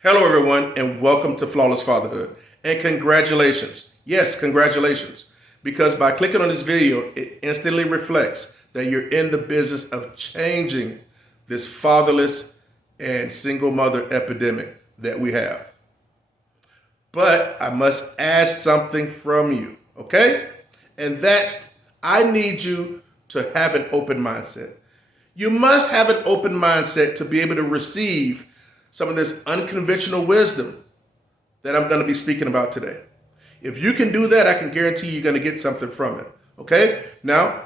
Hello, everyone, and welcome to Flawless Fatherhood. And congratulations. Yes, congratulations. Because by clicking on this video, it instantly reflects that you're in the business of changing this fatherless and single mother epidemic that we have. But I must ask something from you, okay? And that's, I need you to have an open mindset. You must have an open mindset to be able to receive some of this unconventional wisdom that I'm going to be speaking about today. If you can do that, I can guarantee you're going to get something from it. Okay? Now,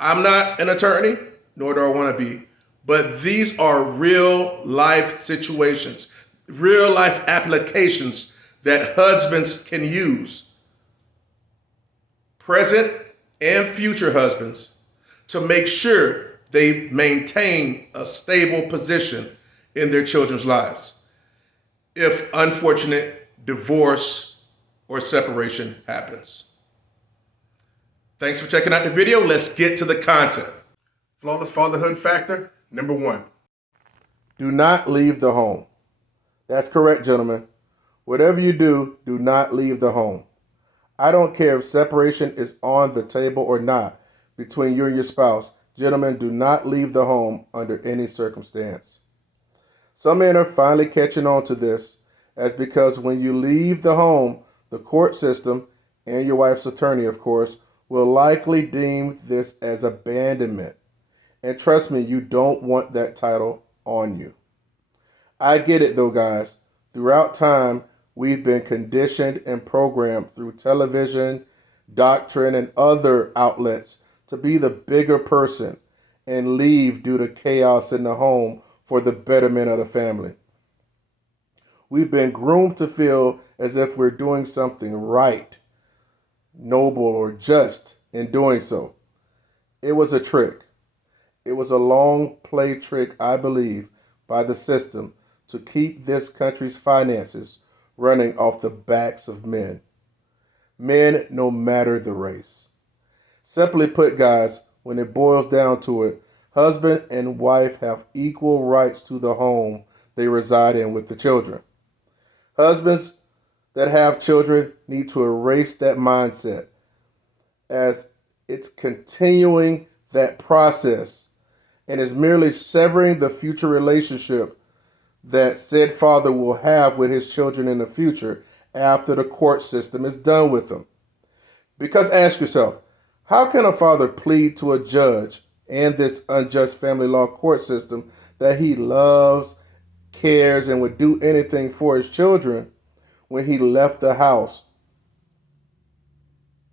I'm not an attorney, nor do I want to be, but these are real life situations, real life applications that husbands can use, present and future husbands, to make sure they maintain a stable position in their children's lives if unfortunate divorce or separation happens. Thanks for checking out the video. Let's get to the content. Flawless fatherhood factor number 1. Do not leave the home. That's correct, gentlemen. Whatever you do, do not leave the home. I don't care if separation is on the table or not between you and your spouse. Gentlemen, do not leave the home under any circumstance. Some men are finally catching on to this, as because when you leave the home, the court system, and your wife's attorney, of course, will likely deem this as abandonment. And trust me, you don't want that title on you. I get it though, guys. Throughout time, we've been conditioned and programmed through television, doctrine, and other outlets to be the bigger person and leave due to chaos in the home for the betterment of the family. We've been groomed to feel as if we're doing something right, noble, or just in doing so. It was a trick. It was a long play trick, I believe, by the system to keep this country's finances running off the backs of men. Men, no matter the race. Simply put, guys, when it boils down to it, husband and wife have equal rights to the home they reside in with the children. Husbands that have children need to erase that mindset, as it's continuing that process and is merely severing the future relationship that said father will have with his children in the future after the court system is done with them. Because ask yourself, how can a father plead to a judge and this unjust family law court system that he loves, cares, and would do anything for his children when he left the house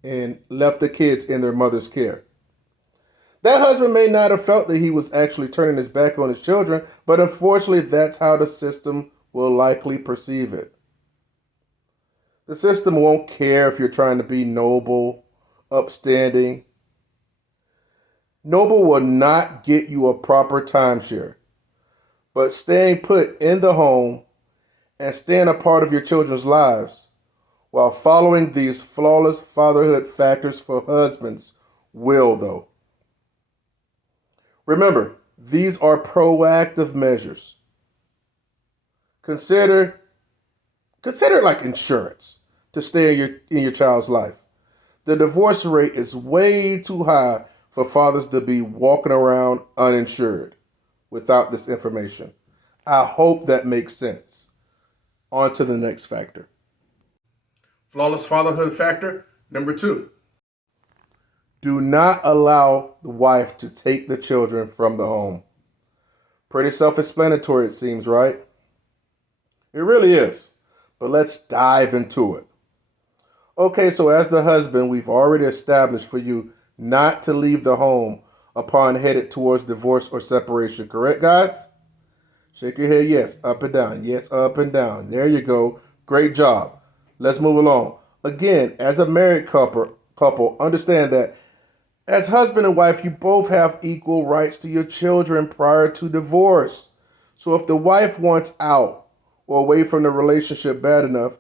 and left the kids in their mother's care? That husband may not have felt that he was actually turning his back on his children, but unfortunately, that's how the system will likely perceive it. The system won't care if you're trying to be noble, upstanding. Noble will not get you a proper timeshare, but staying put in the home and staying a part of your children's lives while following these flawless fatherhood factors for husbands will, though. Remember, these are proactive measures. Consider it like insurance to stay in your child's life. The divorce rate is way too high for fathers to be walking around uninsured without this information. I hope that makes sense. On to the next factor. Flawless fatherhood factor number 2. Do not allow the wife to take the children from the home. Pretty self-explanatory, it seems, right? It really is. But let's dive into it. Okay, so as the husband, we've already established for you not to leave the home upon headed towards divorce or separation. Correct, guys? Shake your head yes, up and down. Yes, up and down. There you go. Great job. Let's move along. Again, as a married couple, understand that as husband and wife, you both have equal rights to your children prior to divorce. So if the wife wants out or away from the relationship bad enough,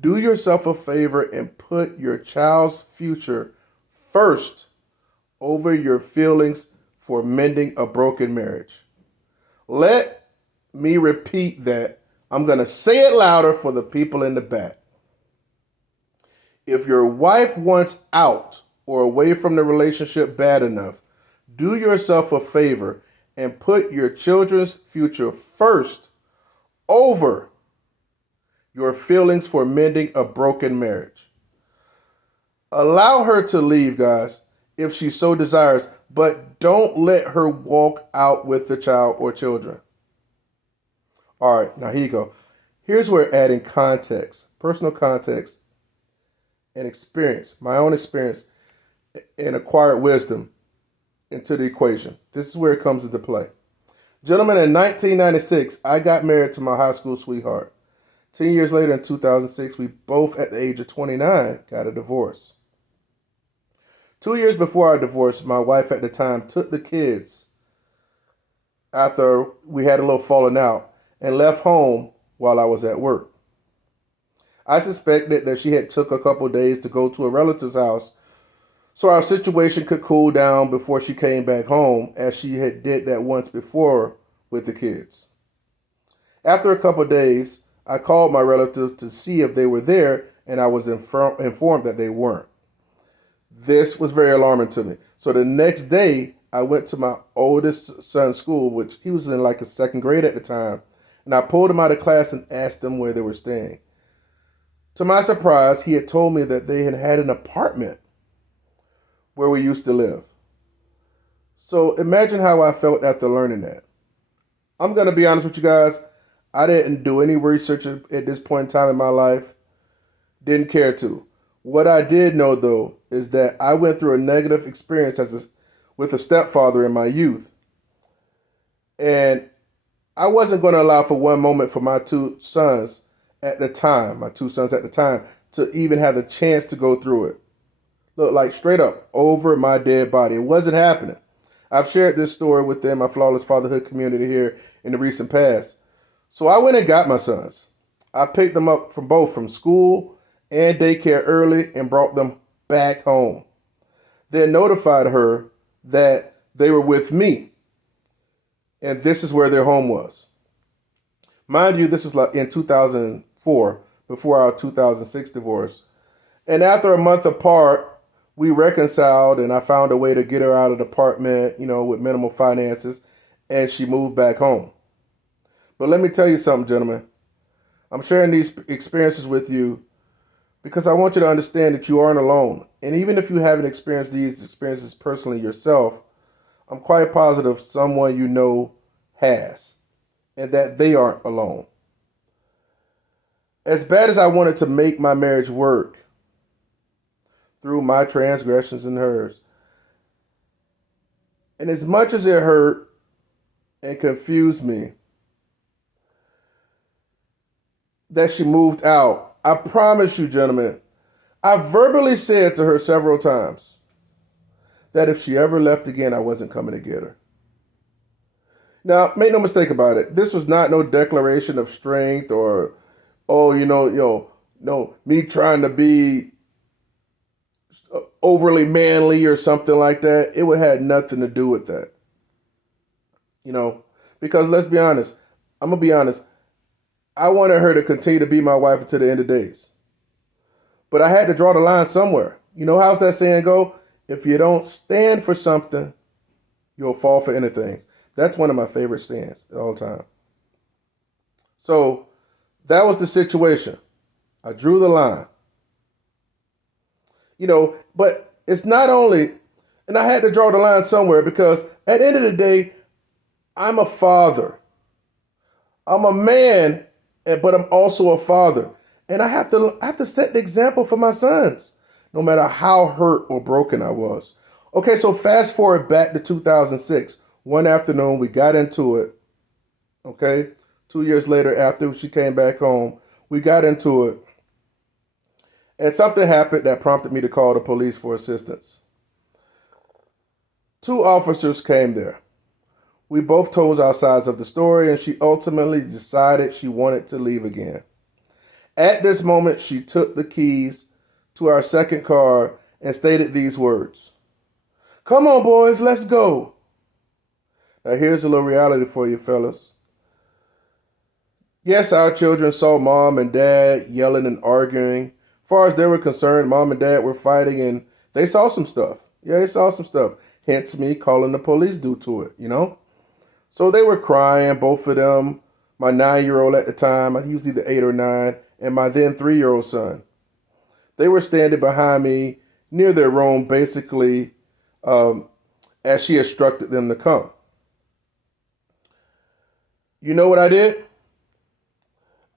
do yourself a favor and put your child's future first over your feelings for mending a broken marriage. Let me repeat that I'm going to say it louder for the people in the back. If your wife wants out or away from the relationship bad enough, do yourself a favor and put your children's future first over your feelings for mending a broken marriage. Allow her to leave, guys, if she so desires, but don't let her walk out with the child or children. All right, now here you go. Here's where adding context, personal context, and experience, my own experience and acquired wisdom into the equation. This is where it comes into play. Gentlemen, in 1996, I got married to my high school sweetheart. 10 years later, in 2006, we both, at the age of 29, got a divorce. 2 years before our divorce, my wife at the time took the kids after we had a little falling out and left home while I was at work. I suspected that she had took a couple days to go to a relative's house so our situation could cool down before she came back home, as she had did that once before with the kids. After a couple days, I called my relative to see if they were there, and I was informed that they weren't. This was very alarming to me. So the next day, I went to my oldest son's school, which he was in like a second grade at the time, and I pulled him out of class and asked them where they were staying. To my surprise, he had told me that they had an apartment where we used to live. So imagine how I felt after learning that. I'm going to be honest with you guys. I didn't do any research at this point in time in my life. Didn't care to. What I did know, though, is that I went through a negative experience with a stepfather in my youth. And I wasn't going to allow for one moment for my two sons at the time, to even have the chance to go through it. Look, like straight up, over my dead body. It wasn't happening. I've shared this story within my Flawless Fatherhood community here in the recent past. So I went and got my sons. I picked them up from school and daycare early and brought them back home. Then notified her that they were with me, and this is where their home was. Mind you, this was like in 2004, before our 2006 divorce. And after a month apart, we reconciled, and I found a way to get her out of the apartment, with minimal finances, and she moved back home. But let me tell you something, gentlemen. I'm sharing these experiences with you because I want you to understand that you aren't alone. And even if you haven't experienced these experiences personally yourself, I'm quite positive someone you know has, and that they aren't alone. As bad as I wanted to make my marriage work through my transgressions and hers, and as much as it hurt and confused me that she moved out, I promise you, gentlemen, I verbally said to her several times that if she ever left again, I wasn't coming to get her. Now, make no mistake about it. This was not no declaration of strength or, me trying to be overly manly or something like that. It had nothing to do with that. Because let's be honest, I'm going to be honest, I wanted her to continue to be my wife until the end of days. But I had to draw the line somewhere. How's that saying go? If you don't stand for something, you'll fall for anything. That's one of my favorite sayings at all time. So that was the situation. I drew the line. But it's not only, and I had to draw the line somewhere because at the end of the day, I'm a father. I'm a man, but I'm also a father. And I have to set the example for my sons, no matter how hurt or broken I was. Okay, so fast forward back to 2006. One afternoon, we got into it. Okay, 2 years later, after she came back home, we got into it. And something happened that prompted me to call the police for assistance. 2 officers came there. We both told our sides of the story, and she ultimately decided she wanted to leave again. At this moment, she took the keys to our second car and stated these words: "Come on, boys, let's go." Now, here's a little reality for you, fellas. Yes, our children saw mom and dad yelling and arguing. As far as they were concerned, mom and dad were fighting and they saw some stuff. Yeah, they saw some stuff. Hence me calling the police due to it. So they were crying, both of them. My 9-year-old at the time, he was either 8 or 9, and my then 3-year-old son. They were standing behind me near their room, basically, as she instructed them to come. You know what I did?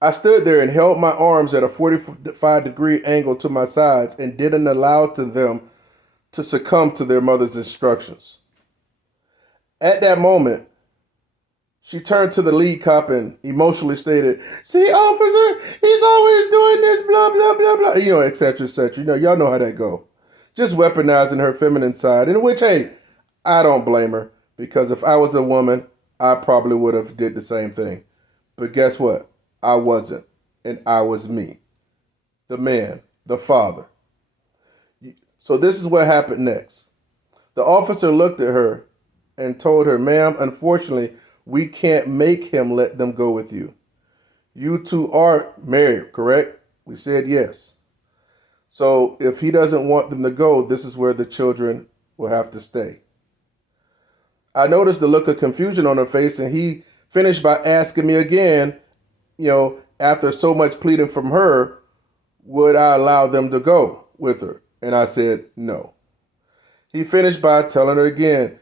I stood there and held my arms at a 45-degree angle to my sides and didn't allow them to succumb to their mother's instructions. At that moment, she turned to the lead cop and emotionally stated, "See, officer, he's always doing this, blah, blah, blah, blah," et cetera, et cetera. Y'all know how that go. Just weaponizing her feminine side, in which, hey, I don't blame her, because if I was a woman, I probably would have did the same thing. But guess what? I wasn't, and I was me, the man, the father. So this is what happened next. The officer looked at her and told her, "Ma'am, unfortunately, we can't make him let them go with you. You two are married, correct?" We said yes. "So if he doesn't want them to go, this is where the children will have to stay." I noticed the look of confusion on her face, and he finished by asking me again, after so much pleading from her, would I allow them to go with her? And I said no. He finished by telling her again,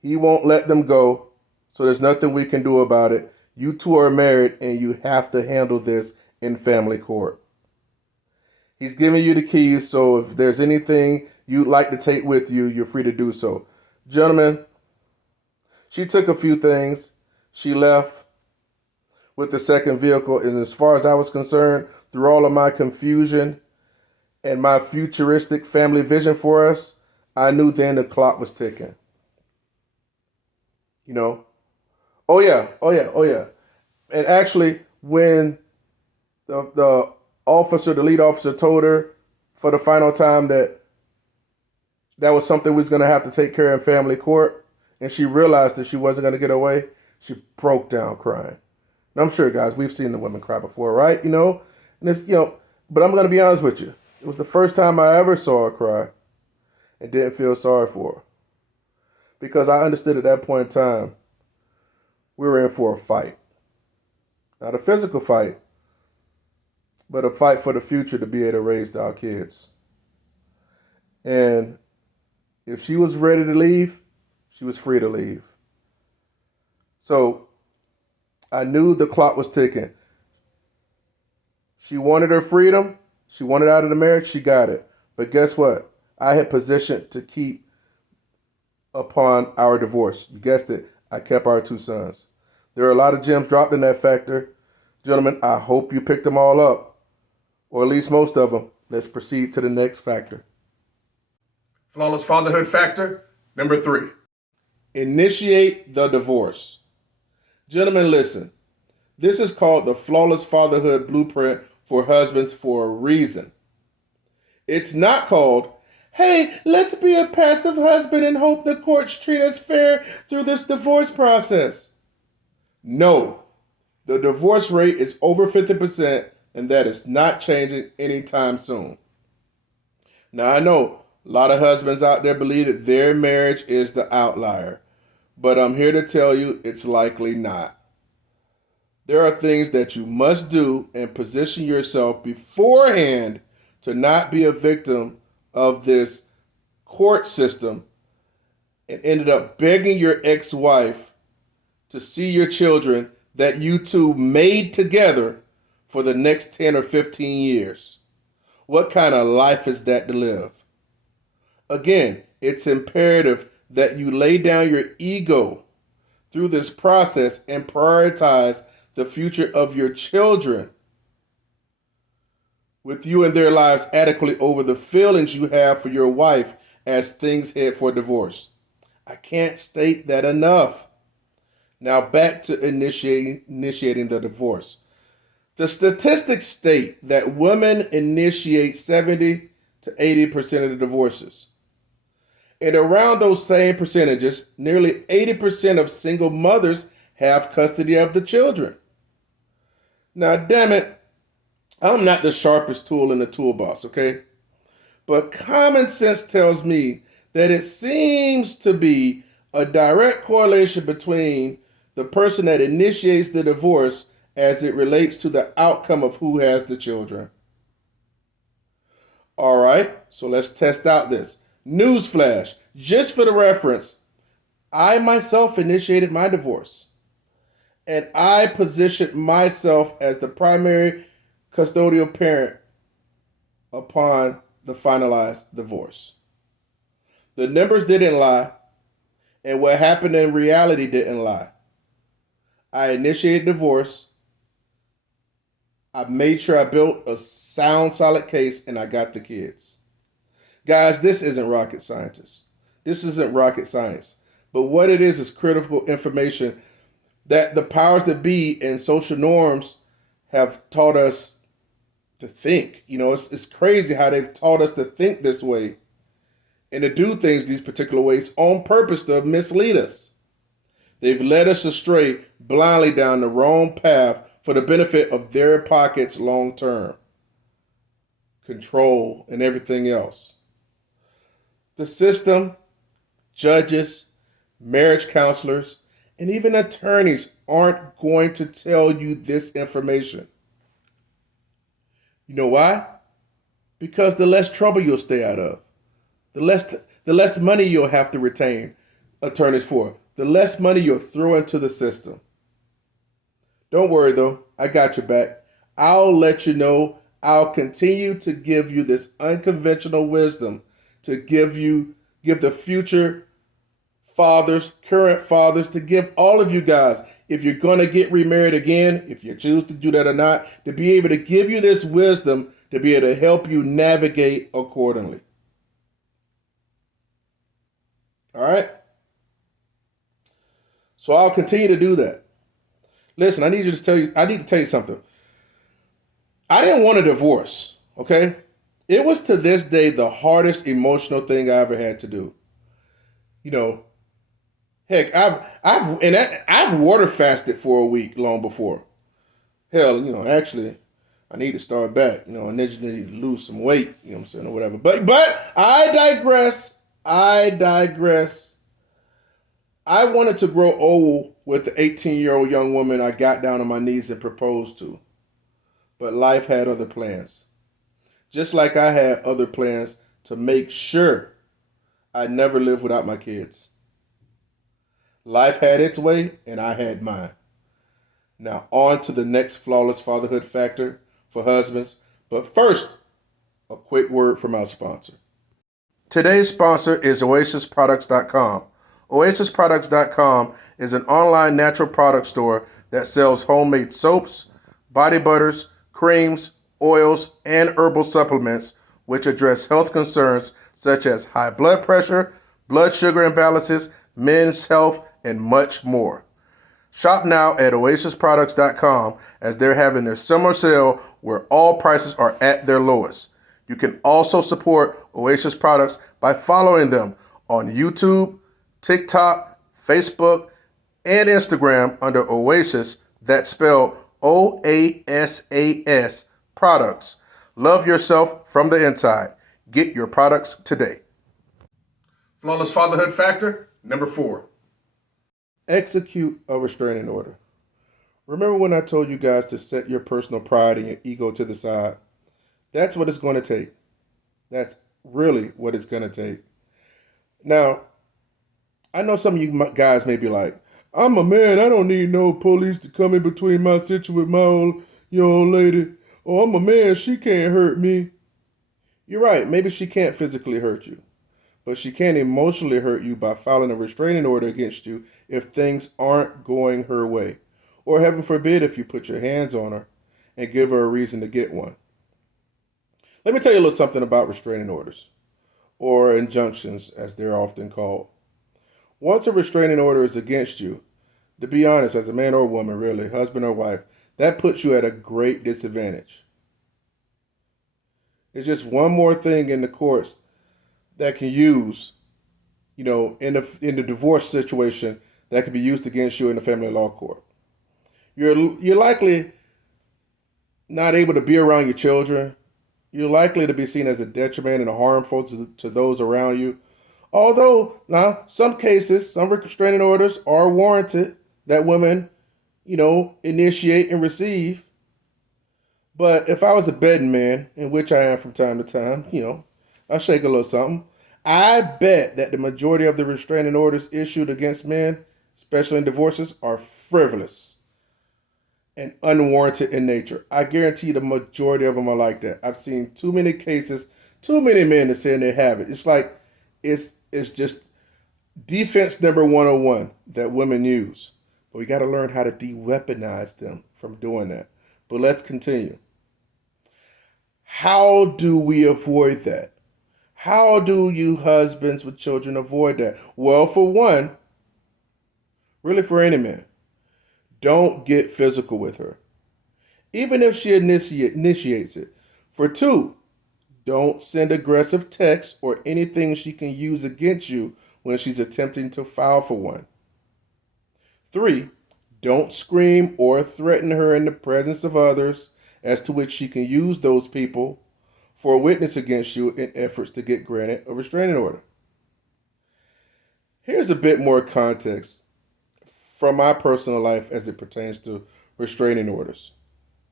he won't let them go, so there's nothing we can do about it. You two are married, and you have to handle this in family court. He's giving you the keys, so if there's anything you'd like to take with you, you're free to do so. Gentlemen, she took a few things. She left with the second vehicle, and as far as I was concerned, through all of my confusion and my futuristic family vision for us, I knew then the clock was ticking. Oh yeah. And actually, when the lead officer told her for the final time that was something we was going to have to take care of in family court, and she realized that she wasn't going to get away, she broke down crying. And I'm sure, guys, we've seen the women cry before, right? And it's, but I'm going to be honest with you. It was the first time I ever saw her cry and didn't feel sorry for her. Because I understood at that point in time, we were in for a fight. Not a physical fight, but a fight for the future to be able to raise our kids. And if she was ready to leave, she was free to leave. So I knew the clock was ticking. She wanted her freedom. She wanted out of the marriage. She got it. But guess what? I had positioned to keep upon our divorce. You guessed it. I kept our 2 sons. There are a lot of gems dropped in that factor. Gentlemen, I hope you picked them all up, or at least most of them. Let's proceed to the next factor. Flawless Fatherhood factor number 3. Initiate the divorce. Gentlemen, listen. This is called the Flawless Fatherhood Blueprint for Husbands for a reason. It's not called, "Hey, let's be a passive husband and hope the courts treat us fair through this divorce process." No, the divorce rate is over 50%, and that is not changing anytime soon. Now, I know a lot of husbands out there believe that their marriage is the outlier, but I'm here to tell you it's likely not. There are things that you must do and position yourself beforehand to not be a victim of this court system and ended up begging your ex-wife to see your children that you two made together for the next 10 or 15 years. What kind of life is that to live? Again, it's imperative that you lay down your ego through this process and prioritize the future of your children with you and their lives adequately over the feelings you have for your wife as things head for divorce. I can't state that enough. Now back to initiating the divorce. The statistics state that women initiate 70 to 80% of the divorces. And around those same percentages, nearly 80% of single mothers have custody of the children. Now, damn it, I'm not the sharpest tool in the toolbox, okay? But common sense tells me that it seems to be a direct correlation between the person that initiates the divorce as it relates to the outcome of who has the children. All right, so let's test out this. Newsflash, just for the reference, I myself initiated my divorce, and I positioned myself as the primary custodial parent upon the finalized divorce. The numbers didn't lie, and what happened in reality didn't lie. I initiated divorce. I made sure I built a sound, solid case, and I got the kids. Guys, this isn't rocket science. This isn't rocket science. But what it is critical information that the powers that be and social norms have taught us to think. You know, it's crazy how they've taught us to think this way and to do things these particular ways on purpose to mislead us. They've led us astray blindly down the wrong path for the benefit of their pockets long term. Control and everything else. The system, judges, marriage counselors, and even attorneys aren't going to tell you this information. You know why? Because the less trouble you'll stay out of, the less money you'll have to retain attorneys for, the less money you'll throw into the system. Don't worry though, I got your back. I'll let you know. I'll continue to give you this unconventional wisdom to give the future fathers, current fathers, to give all of you guys, if you're going to get remarried again, if you choose to do that or not, to be able to give you this wisdom to be able to help you navigate accordingly. All right? So I'll continue to do that. Listen, I need to tell you something. I didn't want a divorce, okay? It was to this day the hardest emotional thing I ever had to do. You know, heck, I've water fasted for a week long before. Hell, you know, actually, I need to start back. You know, I need to lose some weight. You know what I'm saying, or whatever. But I digress. I wanted to grow old with the 18-year-old young woman I got down on my knees and proposed to. But life had other plans. Just like I had other plans to make sure I never lived without my kids. Life had its way, and I had mine. Now, on to the next Flawless Fatherhood factor for husbands. But first, a quick word from our sponsor. Today's sponsor is OasisProducts.com. OasisProducts.com is an online natural product store that sells homemade soaps, body butters, creams, oils, and herbal supplements which address health concerns such as high blood pressure, blood sugar imbalances, men's health, and much more. Shop now at OasisProducts.com as they're having their summer sale where all prices are at their lowest. You can also support Oasis Products by following them on YouTube, TikTok, Facebook, and Instagram under Oasis, that's spelled OASAS products. Love yourself from the inside. Get your products today. Flawless Fatherhood factor number 4. Execute a restraining order. Remember when I told you guys to set your personal pride and your ego to the side? That's what it's going to take. That's really what it's going to take. Now, I know some of you guys may be like, I'm a man. I don't need no police to come in between my situation with my old lady. Or I'm a man. She can't hurt me. You're right. Maybe she can't physically hurt you. But she can emotionally hurt you by filing a restraining order against you if things aren't going her way. Or heaven forbid if you put your hands on her and give her a reason to get one. Let me tell you a little something about restraining orders, or injunctions as they're often called. Once a restraining order is against you, to be honest, as a man or woman, really, husband or wife, that puts you at a great disadvantage. It's just one more thing in the courts that can use, in the divorce situation that can be used against you in the family law court. You're likely not able to be around your children, you're likely to be seen as a detriment and harmful to those around you. Although, now, some cases, some restraining orders are warranted that women, initiate and receive. But if I was a betting man, in which I am from time to time, I shake a little something. I bet that the majority of the restraining orders issued against men, especially in divorces, are frivolous and unwarranted in nature. I guarantee the majority of them are like that. I've seen too many cases, too many men that saying they have it. It's like it's just defense number 101 that women use. But we got to learn how to de-weaponize them from doing that. But let's continue. How do we avoid that? How do you husbands with children avoid that? Well, for one, really for any man, don't get physical with her, even if she initiates it. For two, don't send aggressive texts or anything she can use against you when she's attempting to file for one. Three, don't scream or threaten her in the presence of others, as to which she can use those people for a witness against you in efforts to get granted a restraining order. Here's a bit more context from my personal life as it pertains to restraining orders.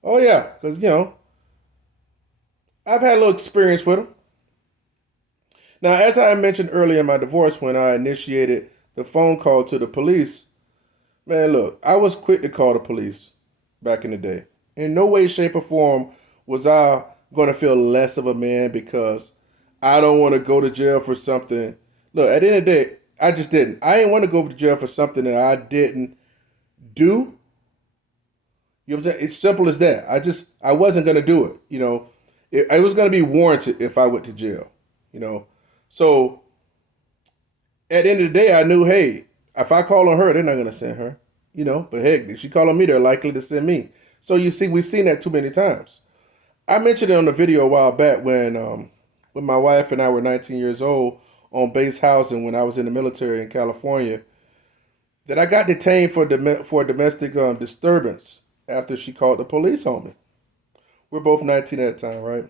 Oh yeah, because I've had a little experience with them. Now, as I mentioned earlier in my divorce, when I initiated the phone call to the police, man, look, I was quick to call the police back in the day. In no way, shape, or form was I going to feel less of a man because I don't want to go to jail for something. Look, at the end of the day, I just didn't. I didn't want to go to jail for something that I didn't do. You know what I'm saying? It's simple as that. I wasn't going to do it. It was going to be warranted if I went to jail. So at the end of the day, I knew, hey, if I call on her, they're not going to send her. But heck, if she call on me, they're likely to send me. So you see, we've seen that too many times. I mentioned it on the video a while back when my wife and I were 19 years old on base housing when I was in the military in California, that I got detained for domestic disturbance after she called the police on me. We're both 19 at the time, right?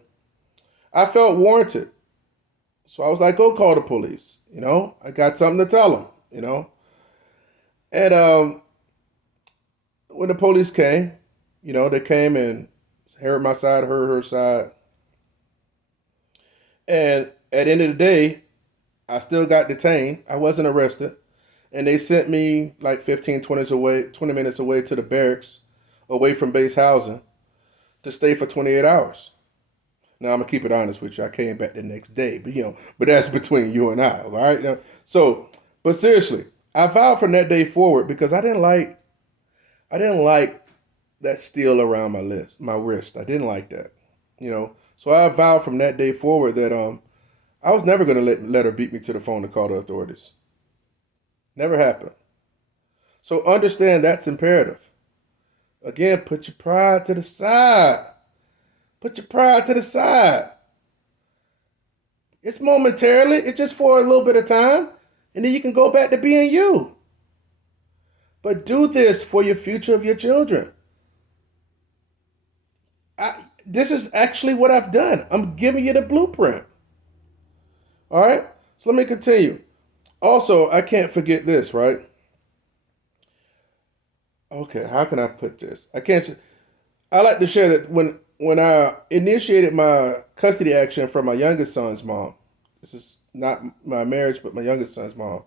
I felt warranted. So I was like, go call the police. I got something to tell them, And when the police came, they came and heard my side, heard her side. And at the end of the day, I still got detained. I wasn't arrested. And they sent me like 20 minutes away to the barracks, away from base housing, to stay for 28 hours. Now, I'm going to keep it honest with you. I came back the next day, but that's between you and I, all right? Now, but seriously, I vowed from that day forward because I didn't like that steel around my wrist. I didn't like that, So I vowed from that day forward that I was never going to let her beat me to the phone to call the authorities. Never happened. So understand that's imperative. Again, put your pride to the side. Put your pride to the side. It's momentarily. It's just for a little bit of time. And then you can go back to being you. But do this for your future of your children. This is actually what I've done. I'm giving you the blueprint. All right? So let me continue. Also, I can't forget this, right? Okay, how can I put this? I like to share that when I initiated my custody action from my youngest son's mom, this is not my marriage, but my youngest son's mom,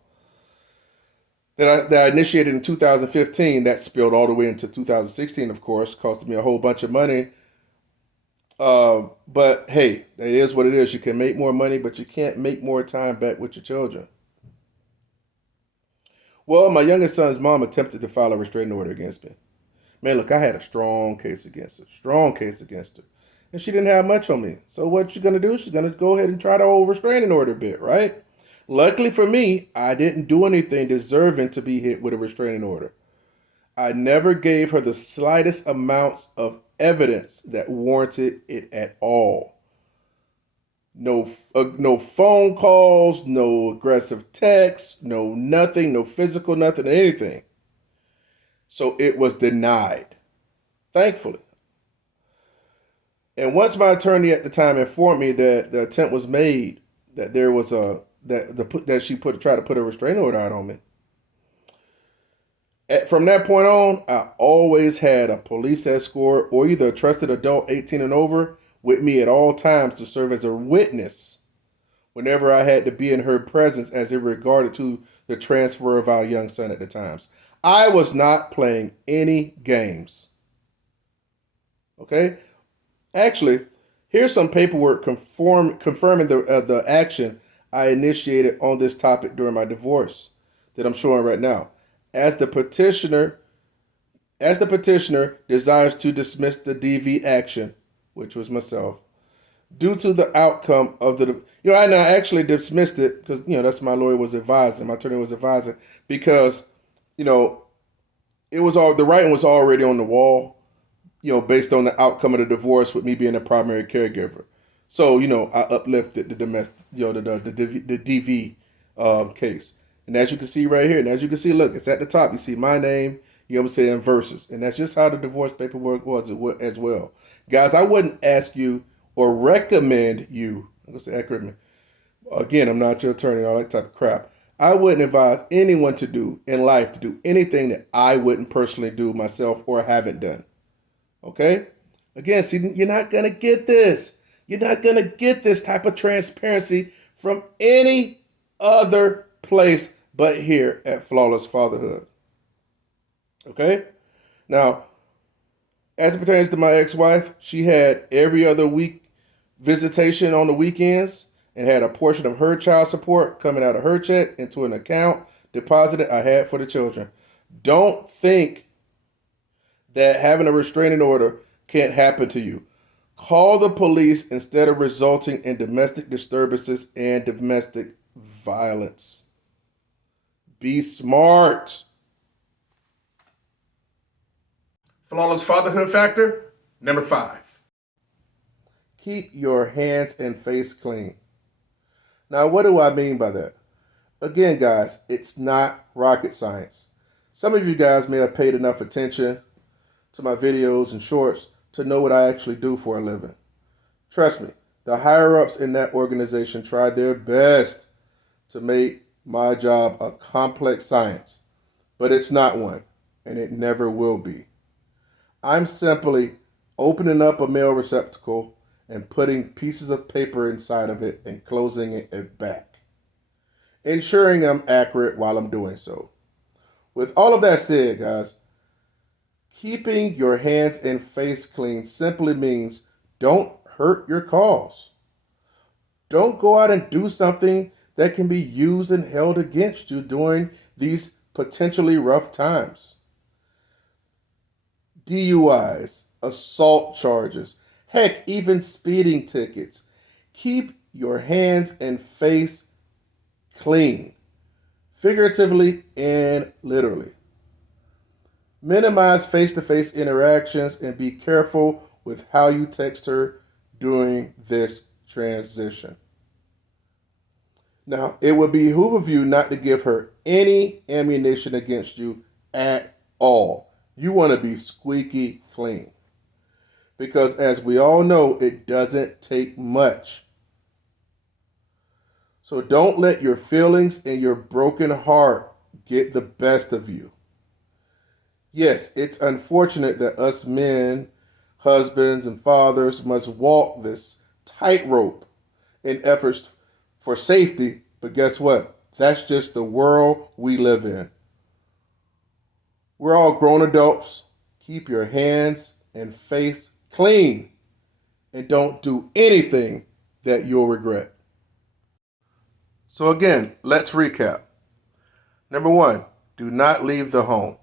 that I initiated in 2015, that spilled all the way into 2016, of course, costed me a whole bunch of money. But hey, it is what it is. You can make more money, but you can't make more time back with your children. Well, my youngest son's mom attempted to file a restraining order against me. Man, look, I had a strong case against her. And she didn't have much on me. So what she's going to do, she's going to go ahead and try the whole restraining order bit, right? Luckily for me, I didn't do anything deserving to be hit with a restraining order. I never gave her the slightest amounts of evidence that warranted it at all. No phone calls, no aggressive texts, no nothing, no physical nothing, anything. So it was denied, thankfully. And once my attorney at the time informed me that the attempt was made, that there was that she tried to put a restraining order out on me. From that point on, I always had a police escort or either a trusted adult 18 and over with me at all times to serve as a witness whenever I had to be in her presence as it regarded to the transfer of our young son at the times. I was not playing any games. Okay? Actually, here's some paperwork confirming the action I initiated on this topic during my divorce that I'm showing right now. As the petitioner desires to dismiss the DV action, which was myself, due to the outcome of I actually dismissed it because, that's my lawyer was advising, my attorney was advising, because, it was all, the writing was already on the wall, based on the outcome of the divorce with me being a primary caregiver. So, I uplifted the domestic, the DV case. And as you can see right here, and as you can see, look, it's at the top. You see my name, I'm saying verses. And that's just how the divorce paperwork was as well. Guys, I wouldn't ask you or recommend you, I'm going to say acronym. Again, I'm not your attorney, all that type of crap. I wouldn't advise anyone to do in life to do anything that I wouldn't personally do myself or haven't done. Okay? Again, see, you're not going to get this. You're not going to get this type of transparency from any other place but here at Flawless Fatherhood. Okay? Now, as it pertains to my ex-wife, she had every other week visitation on the weekends and had a portion of her child support coming out of her check into an account deposited I had for the children. Don't think that having a restraining order can't happen to you. Call the police instead of resulting in domestic disturbances and domestic violence. Be smart. Flawless fatherhood factor, number 5. Keep your hands and face clean. Now, what do I mean by that? Again, guys, it's not rocket science. Some of you guys may have paid enough attention to my videos and shorts to know what I actually do for a living. Trust me, the higher-ups in that organization try their best to make my job a complex science, but it's not one, and it never will be. I'm simply opening up a mail receptacle and putting pieces of paper inside of it and closing it back, ensuring I'm accurate while I'm doing so. With all of that said, guys, keeping your hands and face clean simply means don't hurt your cause. Don't go out and do something that can be used and held against you during these potentially rough times. DUIs, assault charges, heck, even speeding tickets. Keep your hands and face clean, figuratively and literally. Minimize face-to-face interactions and be careful with how you text her during this transition. Now, it would behoove of you not to give her any ammunition against you at all. You want to be squeaky clean. Because as we all know, it doesn't take much. So don't let your feelings and your broken heart get the best of you. Yes, it's unfortunate that us men, husbands, and fathers must walk this tightrope in efforts for safety, but guess what? That's just the world we live in. We're all grown adults. Keep your hands and face clean and don't do anything that you'll regret. So again, let's recap. Number 1, do not leave the home.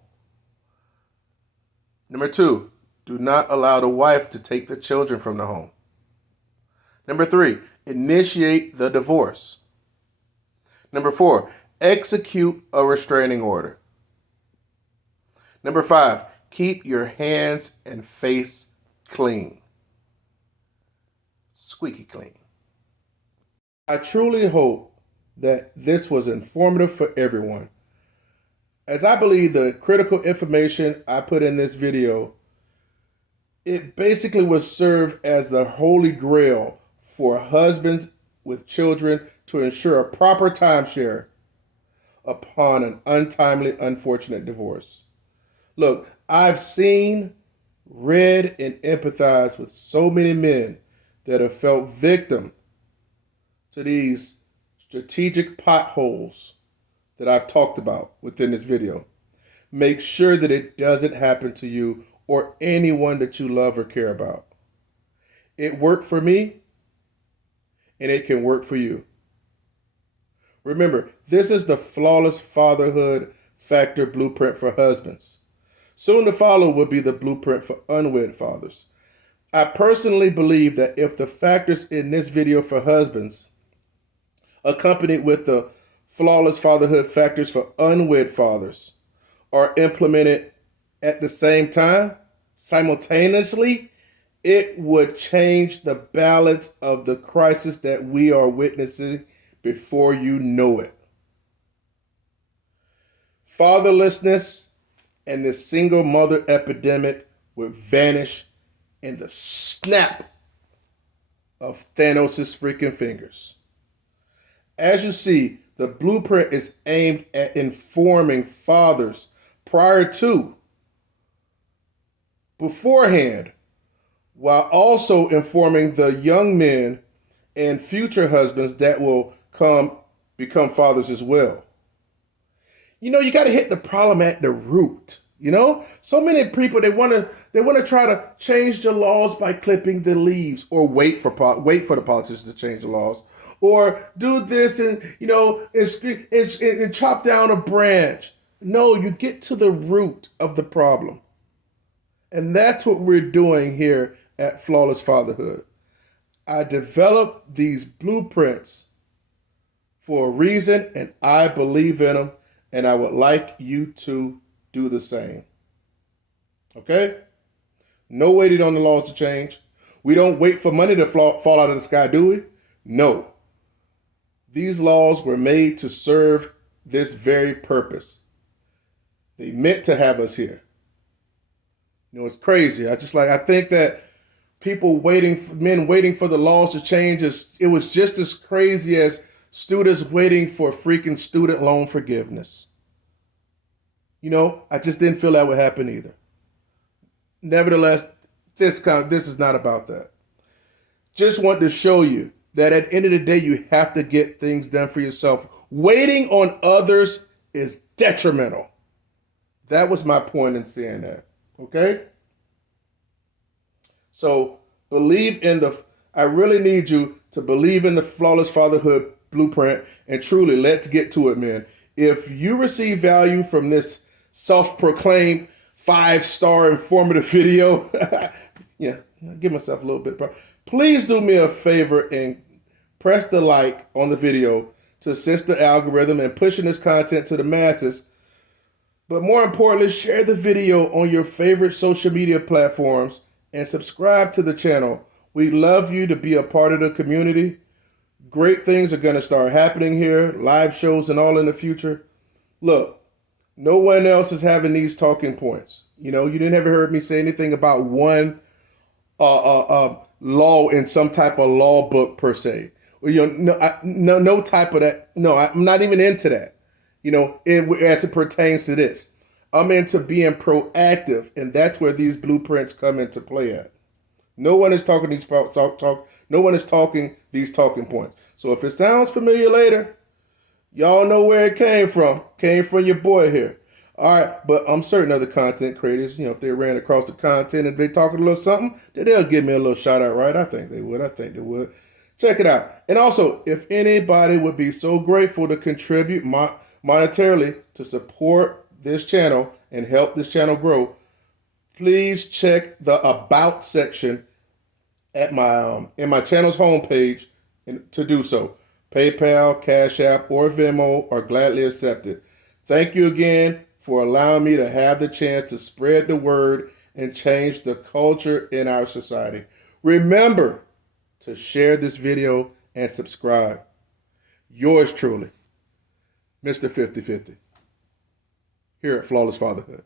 Number 2, do not allow the wife to take the children from the home. Number 3, initiate the divorce. Number 4, execute a restraining order. Number 5, keep your hands and face clean. Squeaky clean. I truly hope that this was informative for everyone, as I believe the critical information I put in this video It basically would serve as the holy grail for husbands with children to ensure a proper timeshare upon an untimely, unfortunate divorce. Look, I've seen, read, and empathized with so many men that have felt victim to these strategic potholes that I've talked about within this video. Make sure that it doesn't happen to you or anyone that you love or care about. It worked for me, and it can work for you. Remember, this is the Flawless Fatherhood Factor Blueprint for husbands. Soon to follow will be the blueprint for unwed fathers. I personally believe that if the factors in this video for husbands, accompanied with the Flawless Fatherhood Factors for unwed fathers, are implemented at the same time, simultaneously, it would change the balance of the crisis that we are witnessing before you know it. Fatherlessness and the single mother epidemic would vanish in the snap of Thanos' freaking fingers. As you see, the blueprint is aimed at informing fathers prior to, beforehand, while also informing the young men and future husbands that will become fathers as well. You know, you got to hit the problem at the root. You know, so many people, they want to try to change the laws by clipping the leaves, or wait for the politicians to change the laws, or do this and and chop down a branch. No, you get to the root of the problem, and that's what we're doing here at Flawless Fatherhood. I developed these blueprints for a reason, and I believe in them, and I would like you to do the same. Okay? No waiting on the laws to change. We don't wait for money to fall out of the sky, do we? No. These laws were made to serve this very purpose. They meant to have us here. You know, it's crazy. I think that men waiting for the laws to change, it was just as crazy as students waiting for freaking student loan forgiveness. You know, I just didn't feel that would happen either. Nevertheless, this is not about that. Just want to show you that at the end of the day, you have to get things done for yourself. Waiting on others is detrimental. That was my point in saying that. Okay? So I really need you to believe in the Flawless Fatherhood Blueprint, and truly, let's get to it, man. If you receive value from this self-proclaimed 5-star informative video, yeah, give myself a little bit. Please do me a favor and press the like on the video to assist the algorithm in pushing this content to the masses. But more importantly, share the video on your favorite social media platforms and subscribe to the channel. We love you to be a part of the community. Great things are going to start happening here, live shows and all in the future. Look, no one else is having these talking points. You know, you didn't ever heard me say anything about one law in some type of law book per se. You know, no type of that. No, I'm not even into that. You know, as it pertains to this, I'm into being proactive, and that's where these blueprints come into play at. No one is talking No one is talking these talking points. So if it sounds familiar later, y'all know where it came from. Came from your boy here. All right, but I'm certain other content creators, you know, if they ran across the content and they talking a little something, then they'll give me a little shout out, right? I think they would. Check it out. And also, if anybody would be so grateful to contribute monetarily to support this channel and help this channel grow, please check the About section at in my channel's homepage to do so. PayPal, Cash App, or Venmo are gladly accepted. Thank you again for allowing me to have the chance to spread the word and change the culture in our society. Remember to share this video and subscribe. Yours truly, Mr. 50/50, here at Flawless Fatherhood.